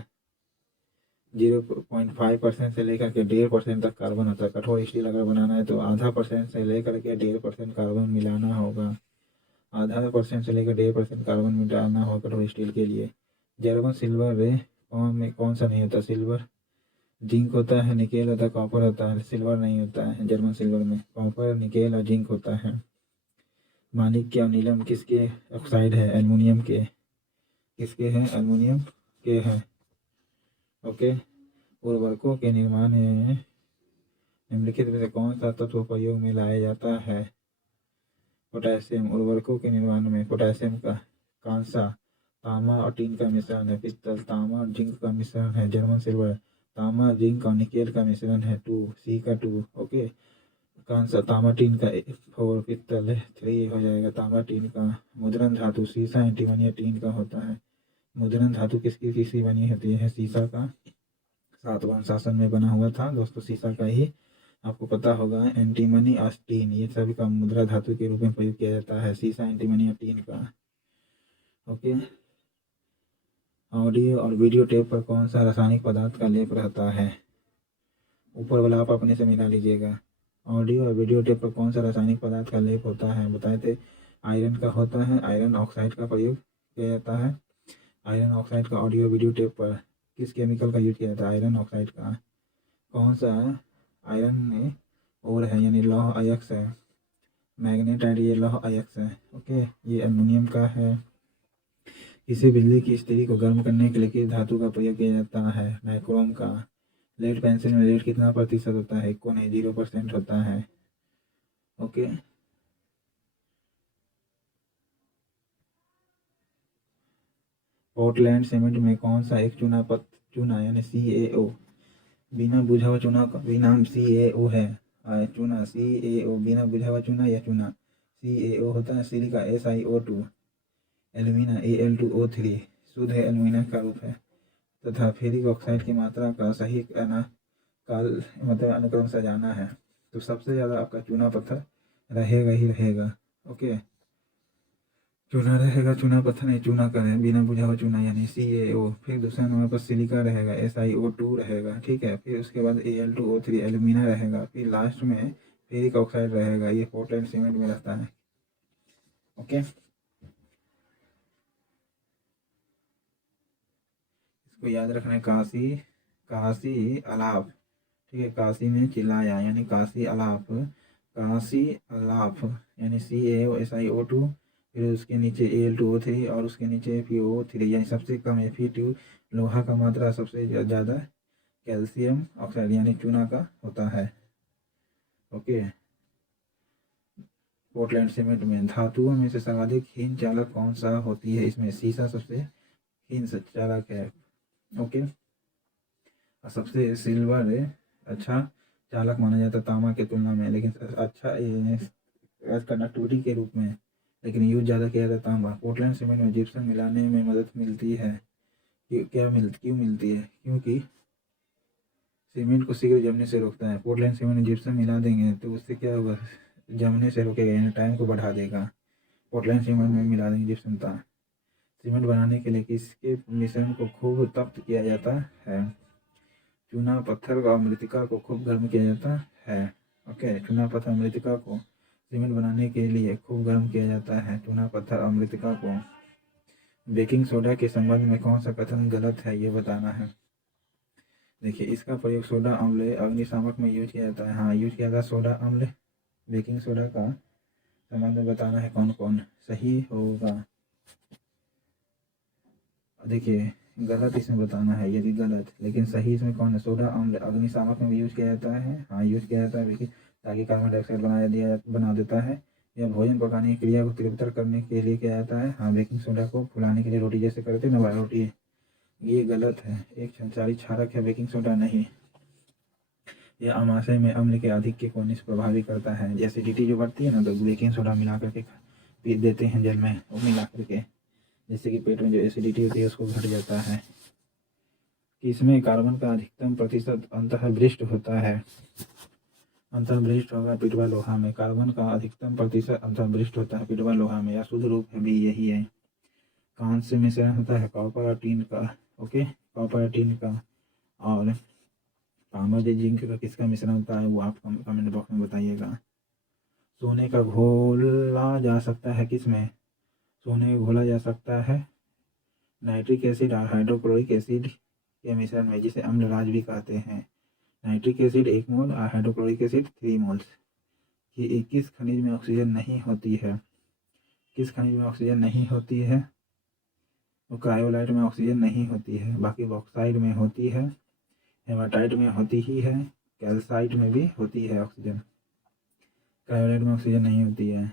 0.5% से लेकर के 1.5% तक कार्बन होता है। कठोर स्टील अगर बनाना है तो 0.5% से लेकर के 1.5% कार्बन मिलाना होगा। 0.5% से लेकर 1.5% कार्बन मिलाना होगा कठोर स्टील के लिए। जर्मन सिल्वर में कौन सा नहीं होता? सिल्वर, जिंक होता है, निकेल होता है, कॉपर होता है, सिल्वर नहीं होता है। जर्मन सिल्वर में कॉपर, निकेल और जिंक होता है। माणिक्य और नीलम किसके ऑक्साइड है? एल्युमिनियम के। किसके हैं? एल्युमिनियम के हैं। ओके। उर्वरकों के निर्माण में निम्नलिखित में से कौन सा तत्व प्रयोग में लाया जाता है? पोटेशियम। उर्वरकों के निर्माण में पोटेशियम का कांसा, तांबा और टीन का मिश्रण है। पित्तल, तांबा और जिंक का मिश्रण है। जर्मन सिल्वर, तांबा, जिंक और निकेल का मिश्रण है। 2 सी का 2। ओके। कांसा, तांबा, टीन का 4, पित्तल 3 हो जाएगा। तांबा, टीन का। मुद्रण धातु सीसा, एंटीमनी टीन का होता है। मुद्रण धातु किसकी किसकी बनी होती है? सीसा का। सातवाहन शासन में बना हुआ था दोस्तों सीसा का ही, आपको पता होगा। एंटीमनी और टीन ये सभी का मुद्रा धातु के रूप में प्रयोग किया जाता है। सीसा, एंटीमनी और टीन का। ओके। ऑडियो और वीडियो टेप पर कौन सा रासायनिक पदार्थ का लेप रहता है? ऊपर वाला आप अपने से मिला लीजिएगा। ऑडियो और वीडियो टेप पर कौन सा रासायनिक पदार्थ का लेप होता है? बताए थे आयरन का होता है। आयरन ऑक्साइड का प्रयोग किया जाता है। आयरन ऑक्साइड का ऑडियो वीडियो टेप पर किस केमिकल का यूज किया जाता है? आयरन ऑक्साइड का। कौन सा आयरन में और है यानी लौह अयस्क है? मैग्नेटाइट ये लौह अयस्क है। ओके। ये एल्युमिनियम का है। किसी बिजली की स्थिति को गर्म करने के लिए किस धातु का प्रयोग किया जाता है? नाइक्रोम का। लेड पेंसिल में लेड कितना प्रतिशत होता है? को नहीं 0% होता है। ओके। पोर्टलैंड सीमेंट में कौन सा एक चूना यानी CaO, बिना बुझा हुआ चूना का भी नाम CaO है। चूना CaO, बिना बुझा हुआ चूना या चूना CaO होता है। सिलिका SiO2, एल्यूमिना Al2O3 शुद्ध एल्यूमिना का रूप है। तथा फेरिक ऑक्साइड की मात्रा का सही काल मतलब अनुक्रम से जाना है तो सबसे ज़्यादा आपका चूना पत्थर रहेगा ही रहेगा। ओके। चूना रहेगा, चूना पत्थर नहीं, चूना करें बिना बुझा हुआ चूना यानी CaO। फिर दूसरा नंबर पर सिलिका रहेगा, SiO2 रहेगा। ठीक है। फिर उसके बाद Al2O3 एल्यूमिना रहेगा। फिर लास्ट में फेरिक ऑक्साइड रहेगा। ये पोर्टलैंड सीमेंट में रहता है। ओके। इसको याद रखना है। काशी, काशी अलाप। ठीक है। काशी ने चिल्लाया यानी काशी अलाप। काशी अलाप यानी CaO SiO2, फिर उसके नीचे Al2O3 और उसके नीचे FeO3 यानी सबसे कम Fe2 लोहा का मात्रा, सबसे ज़्यादा कैल्शियम ऑक्साइड यानी चूना का होता है। ओके। पोर्टलैंड सीमेंट में धातुओं में से सर्वाधिक हीन चालक कौन सा होती है? इसमें सीसा सबसे हीन चालक है। ओके। और सबसे सिल्वर अच्छा चालक माना जाता है तांबा की तुलना में, लेकिन अच्छा कंडक्टिविटी के रूप में, लेकिन यूज ज़्यादा किया जाता है तांबा। पोर्टलैंड सीमेंट में जिप्सम मिलाने में मदद मिलती है। क्यों मिलती है? क्योंकि सीमेंट को शीघ्र जमने से रोकता है। पोर्टलैंड सीमेंट में जिप्सम मिला देंगे तो उससे क्या होगा? जमने से रोकेगा यानी टाइम को बढ़ा देगा। पोर्टलैंड सीमेंट में मिला देंगे जिप्सम था। सीमेंट बनाने के लिए किसके मिश्रण को खूब तप्त किया जाता है? चूना पत्थर और मृतिका को खूब गर्म किया जाता है। ओके। चूना पत्थर मृतिका को सीमेंट बनाने के लिए खूब गर्म किया जाता है। चूना पत्थर और मृतिका को। बेकिंग सोडा के संबंध में कौन सा कथन गलत है ये बताना है। देखिए इसका प्रयोग सोडा अम्ल अग्निशामक में यूज किया जाता है। हाँ यूज किया जाता है सोडा अम्ल। बेकिंग सोडा का संबंध में बताना है कौन कौन सही होगा। देखिए गलत इसमें बताना है यदि गलत, लेकिन सही इसमें कौन है? सोडा अम्ल अग्निशामक में भी यूज किया जाता है। हाँ यूज किया जाता है देखिए, ताकि कार्बन डाइऑक्साइड बना देता है। यह भोजन पकाने की क्रिया को तीव्रतर करने के लिए किया जाता है। हाँ, बेकिंग सोडा को फुलाने के लिए रोटी जैसे करते हैं ना रोटी, ये गलत है। एक संचारी क्षारक है बेकिंग सोडा नहीं। यह आमाशय में अम्ल के आधिक्य को निष्प्रभावी करता है। एसिडिटी जो बढ़ती है ना, तो बेकिंग सोडा मिला करके पी देते हैं जल में, वो मिला करके, जिससे कि पेट में जो एसिडिटी होती है उसको घट जाता है। इसमें कार्बन का अधिकतम प्रतिशत अंतःबृष्ट होता है। अंतर्बृष्ट होगा पिटवा लोहा में, कार्बन का अधिकतम प्रतिशत अंतर्बृष्ट होता है पिटवा लोहा में, या शुद्ध रूप भी यही है। कांस्य से मिश्रण होता है कॉपर और टीन का। ओके, कॉपर और टीन का। और तांबा जिंक का किसका मिश्रण होता है वो आप कमेंट बॉक्स में बताइएगा। सोने का घोला जा सकता है किसमें? सोने को घोला जा सकता है नाइट्रिक एसिड और हाइड्रोक्लोरिक एसिड के मिश्रण में, जिसे अम्लराज भी कहते हैं। नाइट्रिक एसिड 1 मोल और हाइड्रोक्लोरिक एसिड 3 मोल्स। कि किस खनिज में ऑक्सीजन नहीं होती है? किस खनिज में ऑक्सीजन नहीं होती है? तो क्रायोलाइट में ऑक्सीजन नहीं होती है, बाकी बॉक्साइड में होती है, हेमाटाइट में होती ही है, कैल्साइट में भी होती है ऑक्सीजन। क्रायोलाइट में ऑक्सीजन नहीं होती है।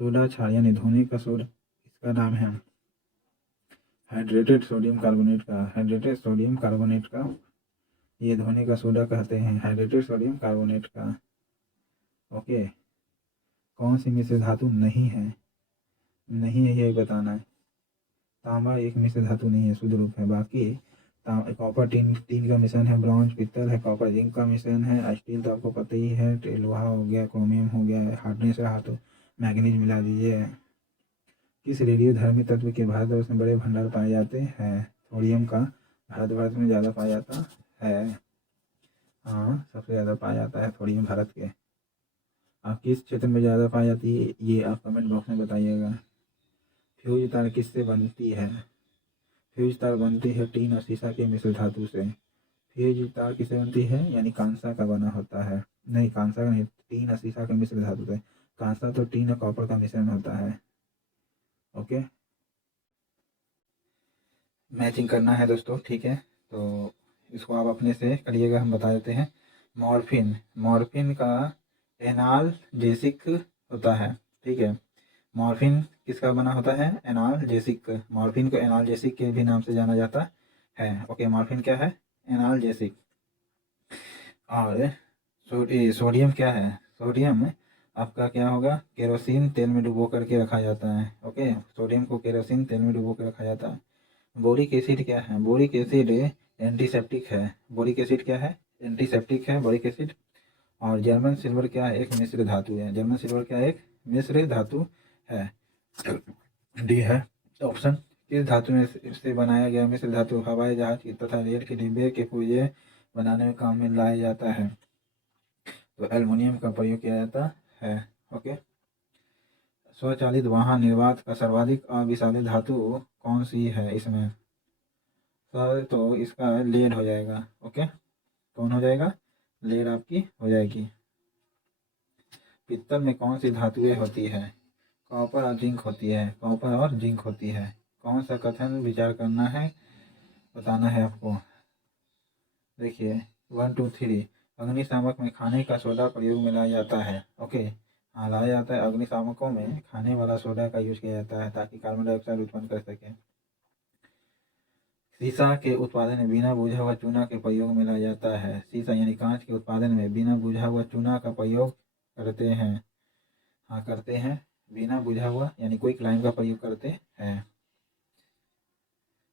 सोडा क्षार यानी धोने का सोडा, इसका नाम है हाइड्रेटेड सोडियम कार्बोनेट का। हाइड्रेटेड सोडियम कार्बोनेट का, ये धोने का सोडा कहते हैं, हाइड्रेटेड सोडियम कार्बोनेट का। ओके, कौन सी मिश्र धातु नहीं है? नहीं है यही बताना है। तांबा एक मिश्र धातु नहीं है, शुद्ध रूप है। बाकी कॉपर टीन का मिश्रण है, ब्रॉन्ज पित्तल है, कॉपर जिंक का मिश्रण है, स्टील तो आपको पता ही है, लोहा हो गया, क्रोमियम हो गया, हार्डनेस रहा तो मैग्नीज मिला दीजिए। किस रेडियोधर्मी तत्व के भारतवर्ष में बड़े भंडार पाए जाते हैं? थोड़ियम का भारतवर्ष में ज़्यादा पाया जाता है। हाँ, सबसे ज़्यादा पाया जाता है थोड़ियम भारत के। आप किस क्षेत्र में ज़्यादा पाई जाती है ये आप कमेंट बॉक्स में बताइएगा। फ्यूज तार किससे बनती है? फ्यूज तार बनती है टीन और सीसा के मिश्र धातु से। फ्यूज तार किससे बनती है? यानी कांसा का बना होता है। नहीं, कांसा का नहीं, टीन और सीसा के मिश्र धातु से। कांसा तो टीन और कॉपर का मिश्रण होता है। ओके, मैचिंग करना है दोस्तों, ठीक है, तो इसको आप अपने से करिएगा, हम बता देते हैं। मॉर्फिन, मॉर्फिन का एनाल्जेसिक होता है, ठीक है। मॉर्फिन किसका बना होता है? एनाल्जेसिक। मॉर्फिन को एनाल्जेसिक के भी नाम से जाना जाता है। ओके, मॉर्फिन क्या है? एनाल्जेसिक। और सोडियम क्या है? सोडियम आपका क्या होगा? केरोसिन तेल में डुबो करके रखा जाता है। ओके, सोडियम को केरोसिन तेल में डुबो कर रखा जाता है। बोरिक एसिड क्या है? बोरिक एसिड एंटीसेप्टिक है। बोरिक एसिड क्या है? एंटीसेप्टिक है बोरिक एसिड। और जर्मन सिल्वर क्या है? एक मिश्र धातु है। जर्मन सिल्वर क्या है? एक मिश्र धातु है। डी है ऑप्शन। किस धातु में से बनाया गया मिश्र धातु हवाई जहाज तथा रेल के डिब्बे के पुर्जे बनाने में काम में लाया जाता है? तो एल्युमिनियम का प्रयोग किया जाता है। ओके, स्वचालित वाहन निर्वात का सर्वाधिक विषाली धातु कौन सी है इसमें? सर तो इसका लेड हो जाएगा। ओके, कौन हो जाएगा? लेड आपकी हो जाएगी। पित्तल में कौन सी धातुएं होती है? कॉपर और जिंक होती है। कॉपर और जिंक होती है। कौन सा कथन विचार करना है, बताना है आपको। देखिए 1 2 3, अग्निशामक में खाने का सोडा प्रयोग में लाया जाता है। ओके, हाँ लाया जाता है। अग्निशामकों में खाने वाला सोडा का यूज किया जाता है ताकि कार्बन डाइऑक्साइड उत्पन्न कर सके। शीशा के उत्पादन में बिना बुझा हुआ चूना के प्रयोग में लाया जाता है। शीशा यानी कांच के उत्पादन में बिना बुझा हुआ चूना का प्रयोग करते हैं। हाँ करते हैं, बिना बुझा हुआ यानी क्विक लाइम का प्रयोग करते हैं।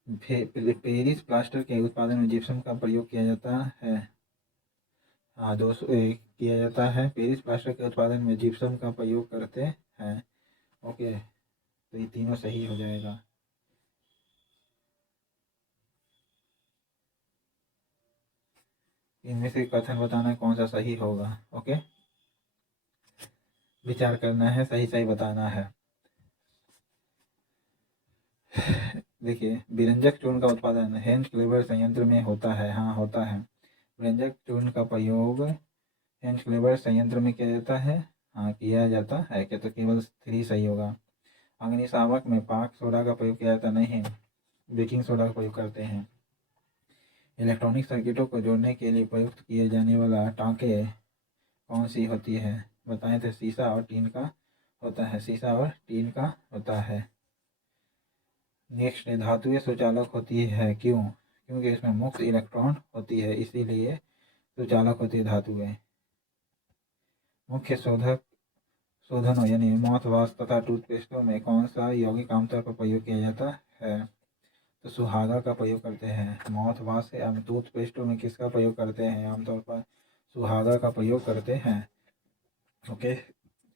पेरिस प्लास्टर के उत्पादन में जिप्सम का प्रयोग किया जाता है। हाँ दोस्तों, किया जाता है। पेरिस प्लास्टर के उत्पादन में जिप्सम का प्रयोग करते हैं। ओके, तो ये तीनों सही हो जाएगा। इनमें से कथन बताना है कौन सा सही होगा। ओके, विचार करना है, सही सही बताना है। देखिए, व्यंजक चूर्ण का उत्पादन हेंज क्लेवर संयंत्र में होता है। हाँ होता है। व्यंजक चूर्ण का प्रयोग हेंज क्लेवर संयंत्र में किया जाता है। हाँ किया जाता है। क्या? तो केवल 3 सही होगा। अग्निशामक में पाक सोडा का प्रयोग किया जाता नहीं, बेकिंग सोडा का प्रयोग करते हैं। इलेक्ट्रॉनिक सर्किटों को जोड़ने के लिए प्रयुक्त किए जाने वाला टाँके कौन सी होती है? बताएं तो शीशा और टीन का होता है, शीशा और टीन का होता है। नेक्स्ट, धातुएं सुचालक होती है, क्यों? क्योंकि इसमें मुक्त इलेक्ट्रॉन होती है, इसीलिए सुचालक होती है धातुएं। मुख्य शोधनों यानी माउथ वॉश तथा टूथपेस्टों में कौन सा यौगिक आमतौर पर प्रयोग किया जाता है? तो सुहागा का प्रयोग करते हैं। माउथ वॉश या टूथपेस्टों में किसका प्रयोग करते हैं? आमतौर पर सुहागा का प्रयोग करते हैं। ओके,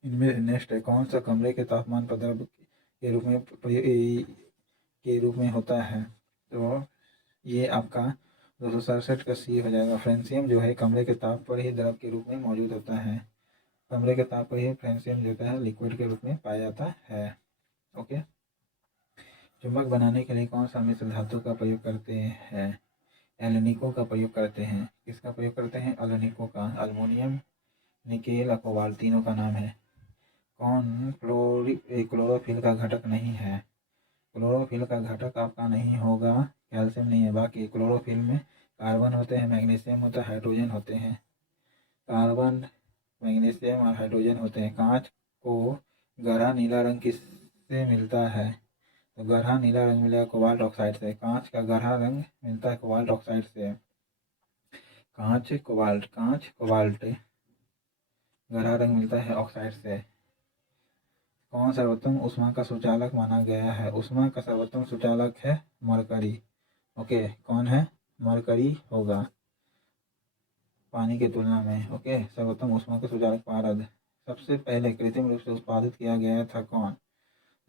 इनमें नेक्स्ट है, कौन सा कमरे के तापमान पर द्रव के रूप में होता है? तो ये आपका 267 का सी हो जाएगा। फ्रेंसियम जो है कमरे के ताप पर ही द्रव के रूप में मौजूद होता है। कमरे के ताप पर ही फ्रेंसियम जो है लिक्विड के रूप में पाया जाता है। ओके, चुंबक बनाने के लिए कौन सा मिश्र धातु का प्रयोग करते हैं? एल्युमिनिको का प्रयोग करते हैं। किसका प्रयोग करते हैं? एल्युमिनिको का। अल्मोनियम, निकेल और कोबाल्ट तीनों का नाम है। कौन क्लोरोफिल का घटक नहीं है? क्लोरोफिल का घटक आपका नहीं होगा, कैल्शियम नहीं है। बाकी क्लोरोफिल में कार्बन होते हैं, मैग्नीशियम होता है, हाइड्रोजन होते हैं। कार्बन, मैग्नीशियम और हाइड्रोजन होते हैं। कांच को गहरा नीला रंग किससे मिलता है? तो गहरा नीला रंग मिलेगा कोबाल्ट ऑक्साइड से। कांच का गहरा रंग मिलता है कोबाल्ट ऑक्साइड से। कांच कोबाल्ट गहरा रंग मिलता है ऑक्साइड से। कौन सर्वोत्तम ऊष्मा का सुचालक माना गया है? ऊष्मा का सर्वोत्तम सुचालक है मरकरी। ओके, कौन है? मरकरी होगा पानी की तुलना में। ओके, सर्वोत्तम ऊष्मा का सुचालक पारद। सबसे पहले कृत्रिम रूप से उत्पादित किया गया था कौन?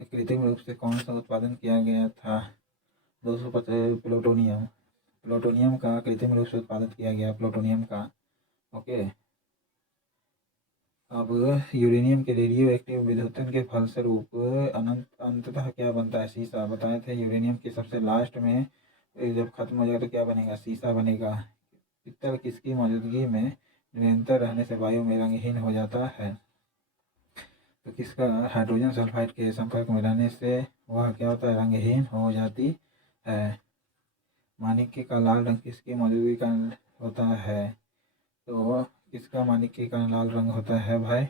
कृत्रिम रूप से कौन सा उत्पादन किया गया था? 250 प्लूटोनियम। प्लूटोनियम का कृत्रिम रूप से उत्पादन किया गया, प्लूटोनियम का। ओके, अब यूरेनियम के रेडियो एक्टिव विघटन के फलस्वरूप अंततः क्या बनता है? शीशा। बताए थे यूरेनियम के सबसे लास्ट में जब खत्म हो जाएगा तो क्या बनेगा? शीशा बनेगा। पित्तल किसकी मौजूदगी में निरंतर रहने से वायु में रंगहीन हो जाता है? तो किसका? हाइड्रोजन सल्फाइड के संपर्क में रहने से वह क्या होता है? रंगहीन हो जाती है। माणिक्य का लाल रंग किसकी मौजूदगी का होता है? तो किसका माणिक्य का लाल रंग होता है भाई?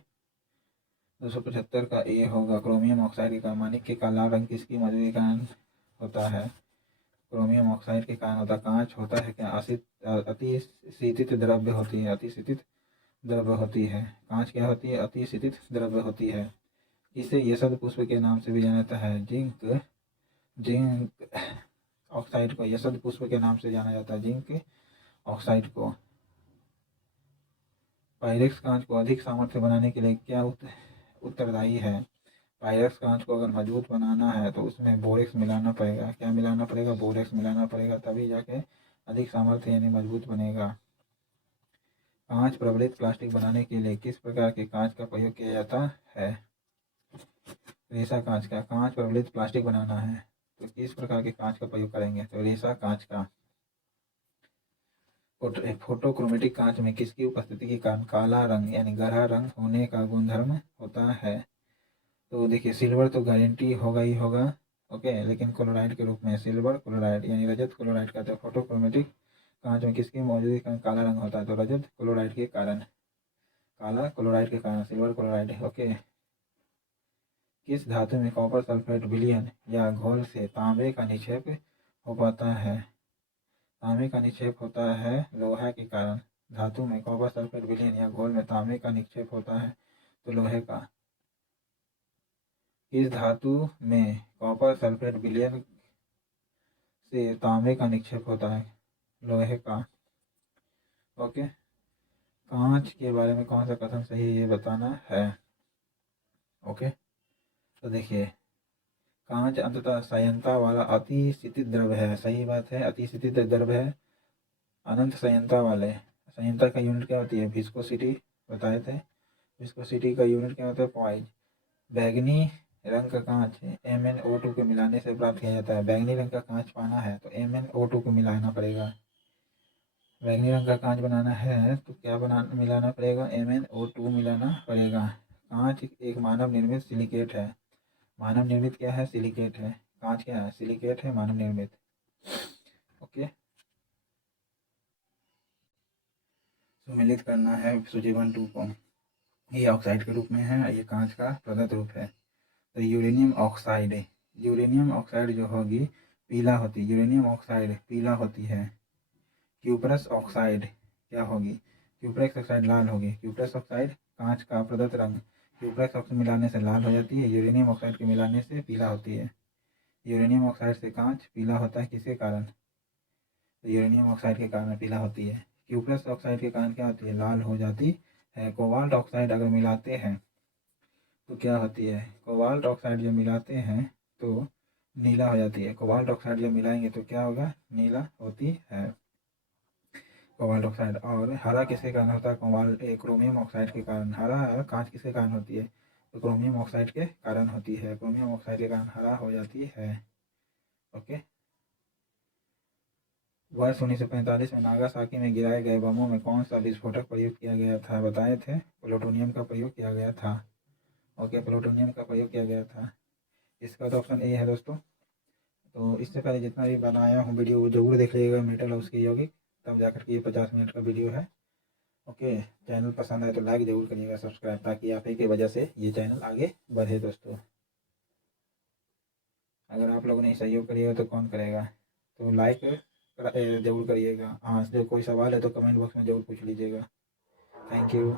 275 का ए होगा। क्रोमियम ऑक्साइड का माणिक्य का लाल रंग किसकी मौजूदगी के कारण होता है? क्रोमियम ऑक्साइड के कारण होता है। कांच होता है क्या? अति शीतित द्रव्य होती है। अति शीतित द्रव्य होती है। कांच क्या होती है? अति शीतित द्रव्य होती है। इसे यशद पुष्प के नाम से भी जाना जाता है। जिंक ऑक्साइड को यशद पुष्प के नाम से जाना जाता है, जिंक ऑक्साइड को। पायरेक्स कांच को अधिक सामर्थ्य बनाने के लिए क्या उत्तरदायी है? पायरेक्स कांच को अगर मजबूत बनाना है तो उसमें बोरेक्स मिलाना पड़ेगा। क्या मिलाना पड़ेगा? बोरेक्स मिलाना पड़ेगा, तभी जाके अधिक सामर्थ्य यानी मजबूत बनेगा। कांच प्रबलित प्लास्टिक बनाने के लिए किस प्रकार के कांच का प्रयोग किया जाता है? रेशा कांच का। कांच प्रबलित प्लास्टिक बनाना है तो किस प्रकार के कांच का प्रयोग करेंगे? तो रेशा कांच का। फोटोक्रोमेटिक कांच में किसकी उपस्थिति के कारण काला रंग यानी गहरा रंग होने का गुणधर्म होता है? तो देखिए, सिल्वर तो गारंटी होगा ही होगा। ओके, लेकिन क्लोराइड के रूप में सिल्वर क्लोराइड यानी रजत क्लोराइड का। तो फोटोक्रोमेटिक कांच में किसकी मौजूदगी के कारण काला रंग होता है? तो रजत क्लोराइड के कारण, काला क्लोराइड के कारण सिल्वर क्लोराइड। ओके, किस धातु में कॉपर सल्फेट विलयन या घोल से तांबे का निक्षेप हो पाता है? तांबे का निक्षेप होता है लोहा के कारण। धातु में कॉपर सल्फेट विलयन या घोल में तांबे का निक्षेप होता है तो लोहे का। किस धातु में कॉपर सल्फेट विलयन से तांबे का निक्षेप होता है? लोहे का। ओके, कांच के बारे में कौन सा कथन सही है ये बताना है। ओके, तो देखिए, कांच अंततः संयंता वाला अति शीतित द्रव्य है। सही बात है, अति शीतित द्रव्य है, अनंत संयंता वाले। संयंता का यूनिट क्या होती है? विस्कोसिटी बताए थे। विस्कोसिटी का यूनिट क्या होता है? पॉइज। बैगनी रंग का कांच MnO2 को मिलाने से प्राप्त किया जाता है। बैगनी रंग का कांच पाना है तो MnO2 को मिलाना पड़ेगा। बैगनी रंग का कांच बनाना है तो क्या मिलाना पड़ेगा? MnO2 मिलाना पड़ेगा। कांच एक मानव निर्मित सिलिकेट है। मानव निर्मित क्या है? सिलिकेट है। कांच क्या है? सिलिकेट है, मानव निर्मित। ओके, सम्मिलित करना है सूची 1 2 को। ये ऑक्साइड के रूप में है, ये कांच का प्रदत्त रूप है। तो यूरेनियम ऑक्साइड, यूरेनियम ऑक्साइड जो होगी पीला होती है, यूरेनियम ऑक्साइड पीला होती है। क्यूप्रस ऑक्साइड क्या होगी, क्यूप्रस ऑक्साइड लाल होगी। क्यूप्रस ऑक्साइड कांच का प्रदत्त रंग, क्यूप्रस ऑक्साइड मिलाने से लाल हो जाती है, यूरेनियम ऑक्साइड के मिलाने से पीला होती है। यूरेनियम ऑक्साइड से कांच पीला होता है किसके कारण, तो यूरेनियम ऑक्साइड के कारण पीला होती है। क्यूप्रस ऑक्साइड के कारण क्या होती है, लाल हो जाती है। कोबाल्ट ऑक्साइड अगर मिलाते हैं तो क्या होती है, कोबाल्ट ऑक्साइड जब मिलाते हैं तो नीला हो जाती है। कोबाल्ट ऑक्साइड जब मिलाएंगे तो क्या होगा, नीला होती है कोबाल्ट ऑक्साइड। और हरा किसके कारण होता है, कोबाल्ट क्रोमियम ऑक्साइड के कारण। हरा कांच किसके कारण होती है, तो क्रोमियम ऑक्साइड के कारण होती है। क्रोमियम ऑक्साइड के कारण हरा हो जाती है। ओके। वर्ष 1945 में नागासाकी में गिराए गए बमों में कौन सा विस्फोटक प्रयुक्त किया गया था, बताए थे प्लूटोनियम का प्रयोग किया गया था। ओके, प्लूटोनियम का प्रयोग किया गया था। इसका तो ऑप्शन ए है दोस्तों। तो इससे पहले जितना भी बनाया हूँ वीडियो वो जरूर देख लीजिएगा, मेटल हाउस के यौगिक, तब जाकर के ये 50 मिनट का वीडियो है। ओके, चैनल पसंद आए तो लाइक ज़रूर करिएगा, सब्सक्राइब, ताकि आप ही की वजह से ये चैनल आगे बढ़े दोस्तों। अगर आप लोगों ने सहयोग करिएगा तो कौन करेगा, तो लाइक ज़रूर करिएगा। हाँ, जो कोई सवाल है तो कमेंट बॉक्स में ज़रूर पूछ लीजिएगा। Thank you.